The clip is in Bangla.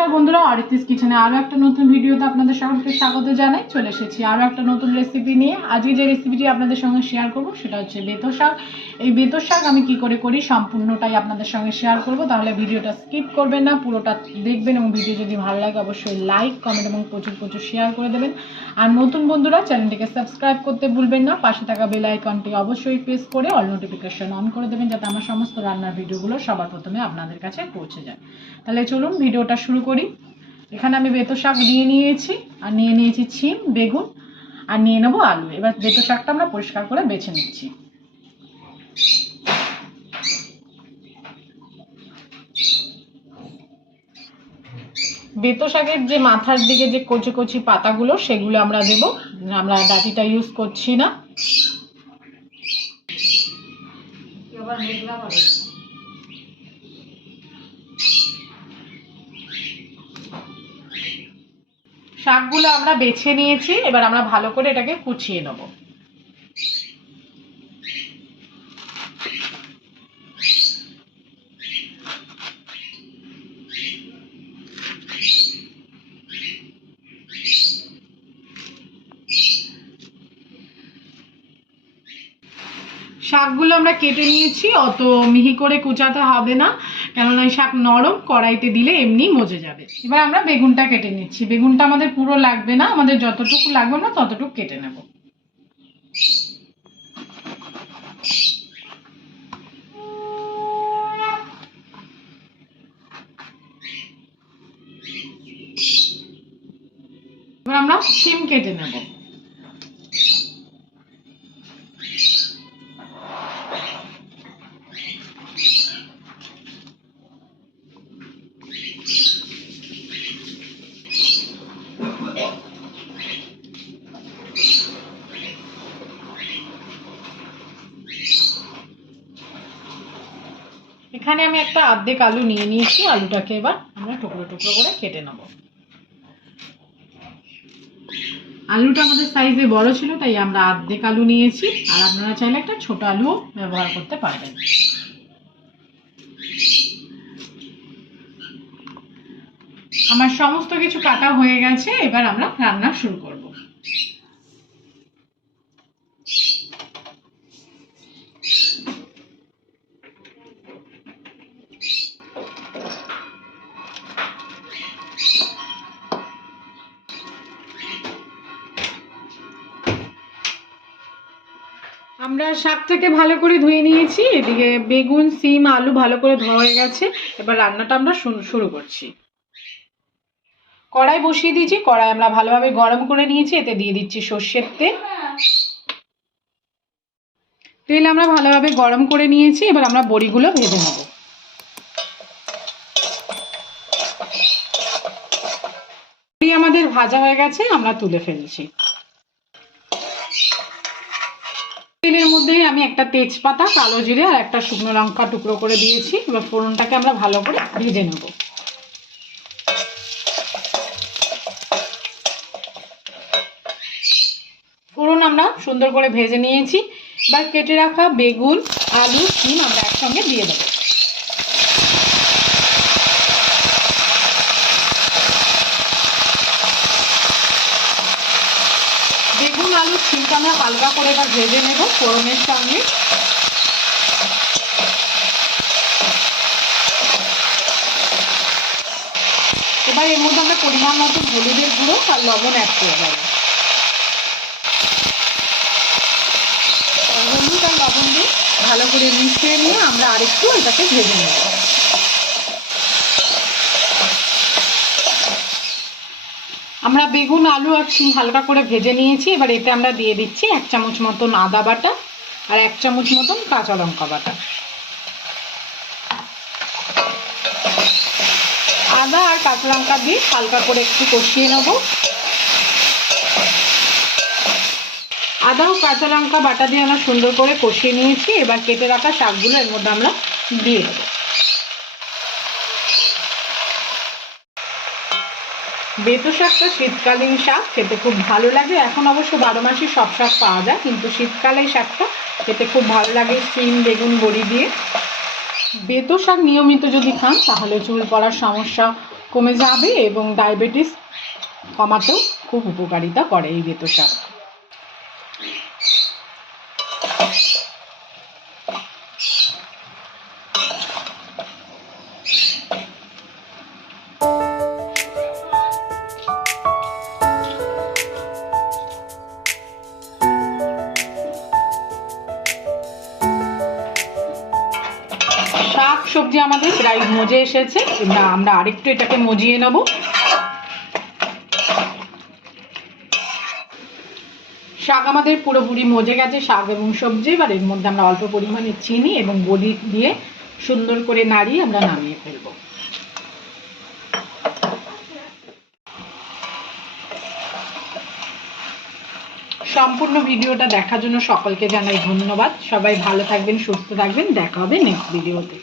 নমস্কার বন্ধুরা অরিতিস কিচেনে আরও একটা নতুন ভিডিওতে আপনাদের সকলকে স্বাগত জানাই। চলে এসেছি আরও একটা নতুন রেসিপি নিয়ে। আজকে যে রেসিপিটি আপনাদের সঙ্গে শেয়ার করব সেটা হচ্ছে বেতো শাক। এই বেতো শাক আমি কি করে করি সম্পূর্ণটাই আপনাদের সঙ্গে শেয়ার করব, তাহলে ভিডিওটা স্কিপ করবেন না, পুরোটা দেখবেন এবং ভিডিও যদি ভালো লাগে অবশ্যই লাইক কমেন্ট এবং প্রচুর প্রচুর শেয়ার করে দেবেন। আর নতুন বন্ধুরা, চ্যানেলটিকে সাবস্ক্রাইব করতে ভুলবেন না, পাশে থাকা বেল আইকনটি অবশ্যই প্রেস করে অল নোটিফিকেশন অন করে দেবেন, যাতে আমার সমস্ত রান্নার ভিডিওগুলো সবার প্রথমে আপনাদের কাছে পৌঁছে যায়। তাহলে চলুন, ভিডিওটা শুরু করি। এখানে আমি বেতো শাক নিয়ে নিয়েছি, আর নিয়ে নিয়েছি ছিম, বেগুন, আর নিয়ে নেব আলু। এবার বেতো শাকটা আমরা পরিষ্কার করে বেছে নিচ্ছি। বেতো শাকের যে মাথার দিকে যে কচি কচি পাতাগুলো, সেগুলো আমরা দেব। আমরা ডাটিটা ইউজ করছি না। শাকগুলো আমরা বেছে নিয়েছি, এবার আমরা ভালো করে এটাকে কুচিয়ে নেব। শাকগুলো আমরা কেটে নিয়েছি, অত মিহি করে কুচাতে হবে না। কেননা ওই শাক নরম, কড়াইতে দিলে এমনি মজে যাবে। এবার আমরা বেগুনটা কেটে নিচ্ছি। বেগুনটা আমাদের পুরো লাগবে না, আমাদের যতটুকু লাগবে না ততটুকু কেটে নেব। এবার আমরা শিম কেটে নেব। এখানে আমি একটা আর্ধেক আলু নিয়ে নিয়েছি, আলুটাকে এবার আমরা টুকরো টুকরো করে কেটে নেব। আলুটা আমাদের সাইজে বড় ছিল, তাই আমরা আর্ধেক আলু নিয়েছি। আর আপনারা চাইলে একটা ছোট আলুও ব্যবহার করতে পারবেন। আমার সমস্ত কিছু কাটা হয়ে গেছে, এবার আমরা রান্না শুরু করব। আমরা শাক থেকে ভালো করে ধুয়ে নিয়েছি, এদিকে বেগুন, সিম, আলু ভালো করে ধোয়া হয়ে গেছে। এবার রান্নাটা আমরা শুরু- করছি। কড়াই বসিয়ে দিয়েছি, কড়াই আমরা ভালোভাবে গরম করে নিয়েছি, এতে দিয়ে দিচ্ছি সর্ষের তেল। তেল আমরা ভালোভাবে গরম করে নিয়েছি, এবার আমরা বড়িগুলো ভেজে নেব। আমাদের ভাজা হয়ে গেছে, আমরা তুলে ফেলছি। তেলের মধ্যে আমি একটা তেজপাতা, কালো জিরে আর একটা শুকনো লঙ্কা টুকরো করে দিয়েছি। এবার ফোড়নটাকে আমরা ভালো করে ভেজে নেব। ফোড়ন আমরা সুন্দর করে ভেজে নিয়েছি। বা কেটে রাখা বেগুন, আলু সিম আমরা একসঙ্গে দিয়ে দেবো বেগুন আলু সিমটা আমরা হালকা করে এবার ভেজে নেব ফোড়নের সঙ্গে এবার এর মধ্যে আমরা পরিমাণ মতো হলুদের গুঁড়ো আর লবণ অ্যাড করে দেবো। হলুদ আর লবণ দিয়ে ভালো করে মিশিয়ে নিয়ে আমরা আরেকটু এটাকে ভেজে নেব। আমরা বেগুন, আলু আর হালকা করে ভেজে নিয়েছি। এবার এতে আমরা দিয়ে দিচ্ছি এক চামচ মতন আদা বাটা আর এক চামচ মতন কাঁচা লঙ্কা বাটা। আদা আর কাঁচা লঙ্কা দিয়ে হালকা করে একটু কষিয়ে নেব। আদা ও কাঁচা লঙ্কা বাটা দিয়ে আমরা সুন্দর করে কষিয়ে নিয়েছি। এবার কেটে রাখা শাকগুলো এর মধ্যে আমরা দিয়ে দেবো। বেতো শাকটা শীতকালীন শাক, খেতে খুব ভালো লাগে। এখন অবশ্য বারো মাসে সব শাক পাওয়া যায়, কিন্তু শীতকালে শাকটা খেতে খুব ভালো লাগে সিম বেগুন, বড়ি দিয়ে। বেতো শাক নিয়মিত যদি খান, তাহলে চুল পড়ার সমস্যা কমে যাবে এবং ডায়াবেটিস কমাতেও খুব উপকারিতা করে এই বেতো শাক। সবজি আমাদের, প্রায় মজে এসেছে। এবার আমরা আরেকটু এটাকে মজিয়ে নেব। শাক আমাদের পুরোপুরি মজে গেছে, শাক এবং সবজি। এবার এর মধ্যে আমরা অল্প পরিমাণে চিনি এবং বড়ি দিয়ে সুন্দর করে নাড়িয়ে আমরা নামিয়ে ফেলব। সম্পূর্ণ ভিডিওটা দেখার জন্য সকলকে জানাই ধন্যবাদ। সবাই ভালো থাকবেন, সুস্থ থাকবেন। দেখা হবে নেক্সট ভিডিওতে